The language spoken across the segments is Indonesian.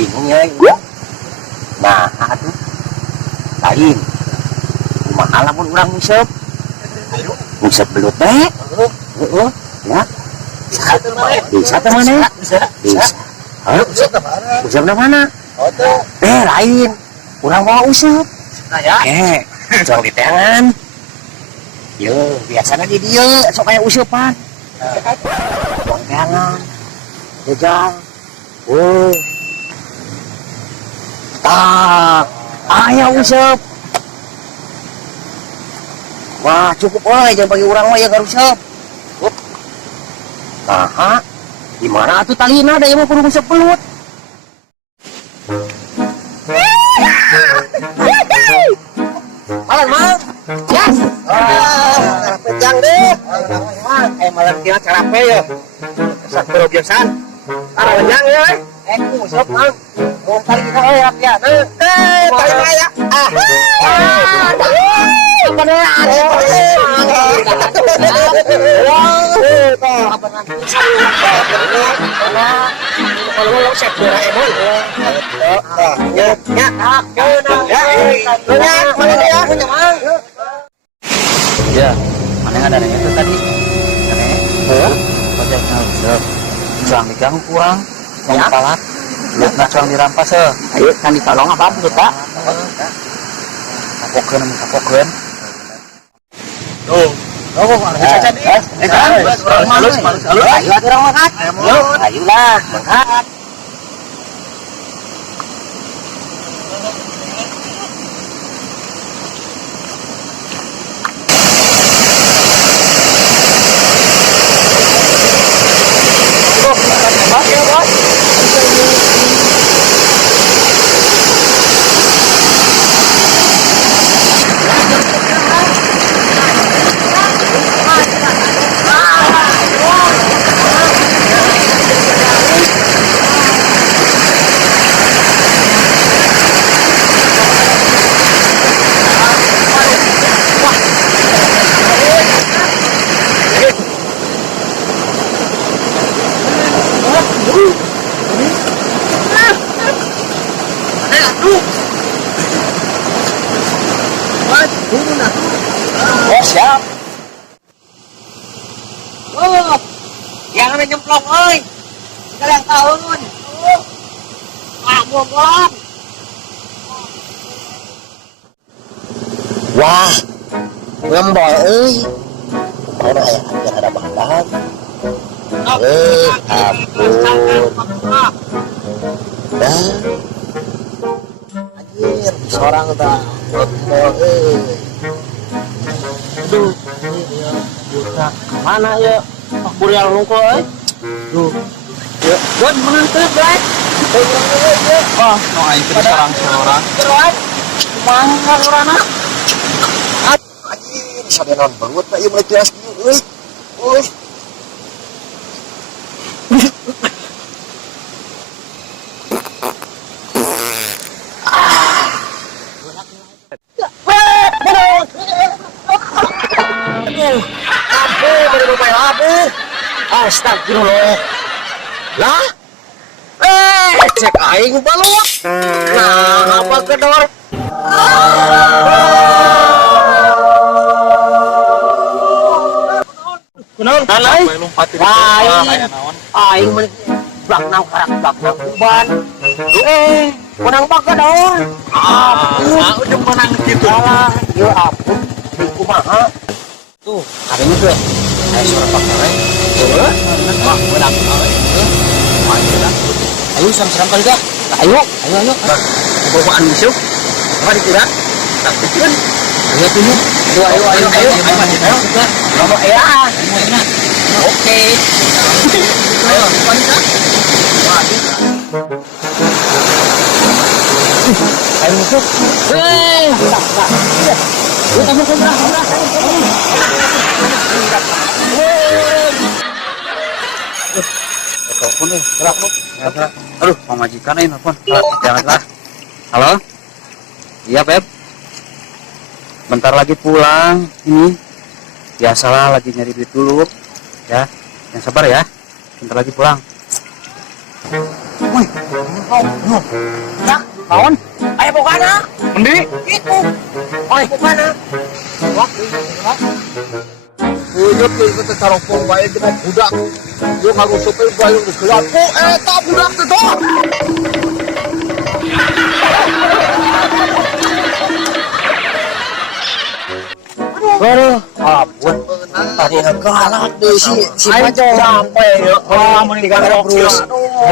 bingung ya. Nah, aduh. Lain. Mahal pun orang ngusep. Ngusep belut teh. Ya. Bisa tuh mana? Bisa. Hah? Usep mana? Lain. Kurang mau usep. Jauh di tangan. Yo, biasanya di dia sok kayak usepan. Buang tangan. Jejang. Ayah usep. Wah, cukup jangan bagi orang mah ya gak usep. Nah, gimana tuh talina ada yang mau perlu usep pelut? Malam, Mang. Yes. Pejang deh. Malam dia carape ya. Sak berobiasan. Pejang ya. Usep, Mang. Mau kali kita ya. Kali ya. Beneran. Kalau lo set Doraemon. Ya, mana ada itu tadi? Bajaknya usep. Jangan diganggu kurang. Mau palak. Lihat nacang dirampas ya. Ayo kan ditolong apa betul tak? Kapokeun. Tuh. Oh, cacat nih. Halus. Ayo orang makan. Ayolah, makan. Siap. Jangan nyemplung, oi. Kalian tahun. Muat. Wah, ngembol, euy. Mana aya yang ada bahan. Ampun. Anjir, seorang dah ngembol, euy. Aduh, ini dia buka mana ya? Pak Burial nungkul, Duh, ya, Don mengantuk, Black. Oh, no aing teh seorang. Terus, mangga urana. Anjir, sadenan belut na ieu mulai tias kieu, euy. Astagfirullah. Lah? Cek aing balut. Nah, apa kedor? Kunaon? Alay. Aing mah baknang kuban. Kunang bagador. Udah menang gitu. Ya ampun, kumaha? Tuh, adanya tuh. Ayo suara Pak Kare. Pak, menang. Ayo seram-seram kali dah. Ayo. Bawaan musuh. Apa dikira? Tak pikirkan. Ayo tuh. Ayo. Kamu ya. Oke. Ayo, wanita. Ayo musuh. Telepon nih, aduh, pemajikan ini telepon, janganlah. Halo, iya Beb, bentar lagi pulang, ini biasalah lagi nyari duit dulu, ya, yang sabar ya, bentar lagi pulang. Wih, Dak, kawan. Ayo bukana. Mendi. Itu. Ayo bukana. Uyut kita teropong baik kita budak. Yo harus supaya bayar gelap. Tak budak itu. Aduh, ampun. Tadi galak deh si Paco. Capek ya. Mau digarap terus.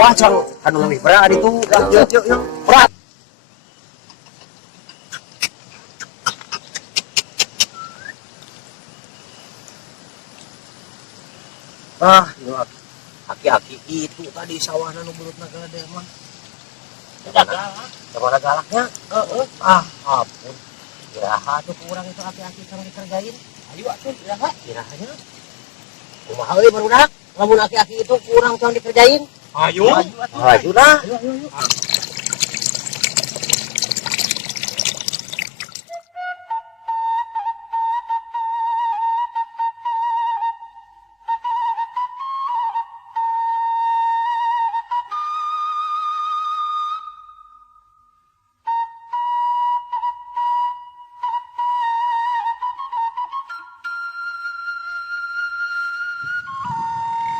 Wah, cang. Anu lebih berat itu. Yuk. Berat. Aki-aki itu tadi sawana nu belut naga deh mah. Coba galaknya. Ampun. Iraha tuh kurang itu aki-aki sekarang dikerjain. Ayo atuh iraha. Irahanya. Kumaha euy barudak? Lamun aki-aki itu kurang sekarang dikerjain. Ayo. Ayo lah. Ayo.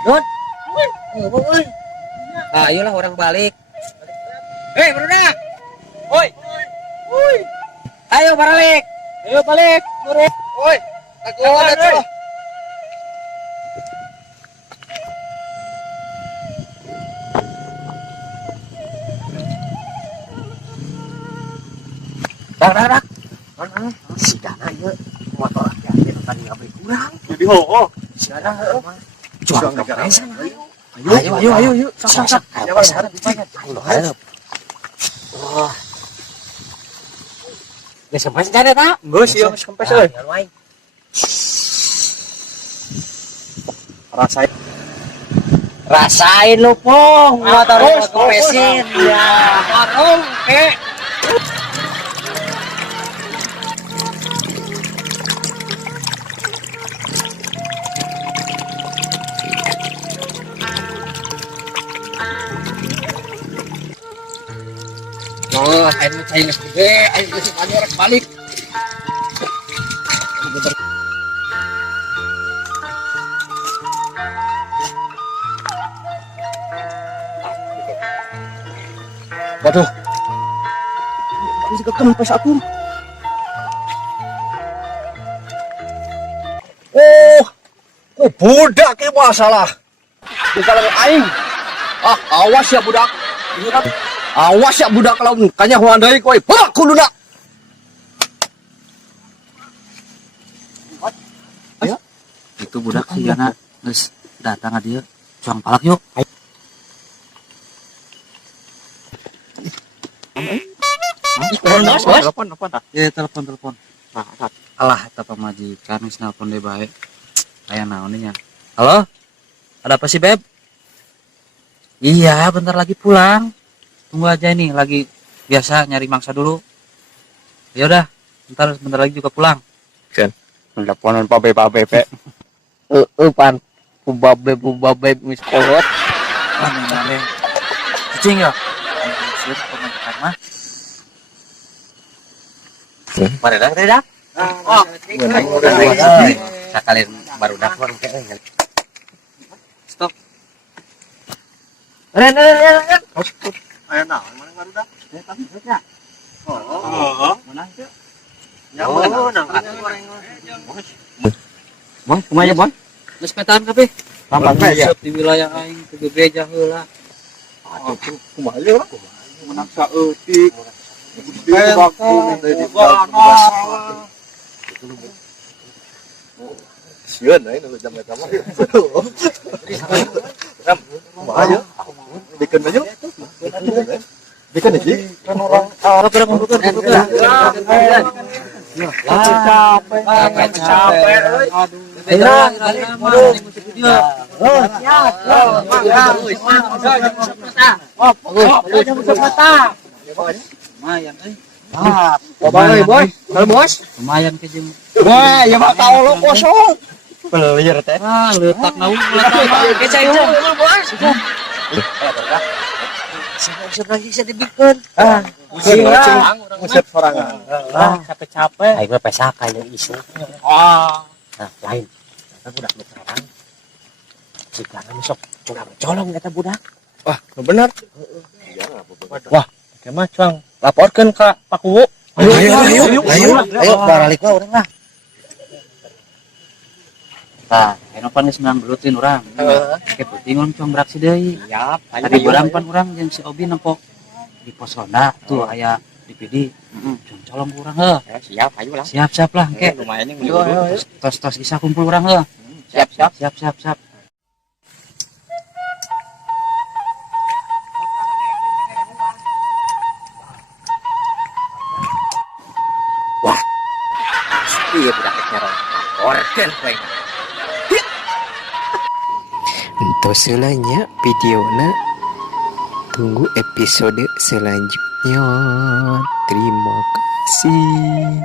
Dot. Ayolah orang balik. Hei, barudak. Woi. Ayo balik. Nurut. Woi. Aku ada. Dak. Si Dana ieu motor aki tadi ngabri kurang. Jadi ho. Si Dana heuh. Jual ke sana. Ayo. Sok. Ayo. Wah. Geus sampai sana ta? Geus ieu sampai euy. Rasain lu pong, terus kompresin ya. Warung ke. Oh, ayo Chinese gede, ayo geus orang balik. Waduh. Masih kekempes aku. Budak ke masalah. Bukan aing. Awas ya budak. Awas ya budak kalau kanya huandai kowe. Barak kuluna. Ayo. Itu budak sih Yana geus datang ka dieu. Cuang palak yuk. Telepon. Alah eta pamajikan geus nelpon deui bae. Aya naon nya? Halo? Ada apa sih, Beb? Iya, bentar lagi pulang. Tunggu aja nih, lagi biasa nyari mangsa dulu. Ya udah, bentar lagi juga pulang. Kan. Teleponan pabe pe. Pan. Pubabe mis kolot. Mana kucing ya? Anjir, pemajikan mah. Barudak. Oh, sekalian barudak orang kayak stop. Ren. Aya naon mana barudak? Menang tuh. Bon, kumaha Bon? Geus petaan kabeh. Tampak ya. Di wilayah aing ke gereja heula. Kumaha ya? Menang saeutik. Sieun euy nu jam eta mah. Kumaha ya? Bikin aja. Bikin aja. Kan orang Capek. Lumayan boy. Kalau bos. Lumayan ke jeung. Wah, ya mah tahu lo kosong. Peleur teh. Letak naung Kecai bos. usir lagi bisa dibikin. Usir sorangan. Capek-capek. Ayo pesak kayak isu. Ah. Nah, lain. Kata budak nu terang. Sekarang sok colong kata budak. Wah, benar. Wah, kemah cuang. Laporkeun ka Pak Kuwu. Ayo, balik lah urang lah. Tah, enopan geus menang belutin urang. Oke, penting urang cong beraksi deui. Siap. Tadi urang pan urang jeung si Obi nempok di pos ronda tuh aya DPD. Cong colong urang heuh. Siap, ayo lah. Siap-siap lah engke. Lumayan yang Tos isa kumpul urang heuh. Siap. Iya budak nyarong. Laporkeun we. Untuk selanjutnya videonya tunggu episode selanjutnya. Terima kasih.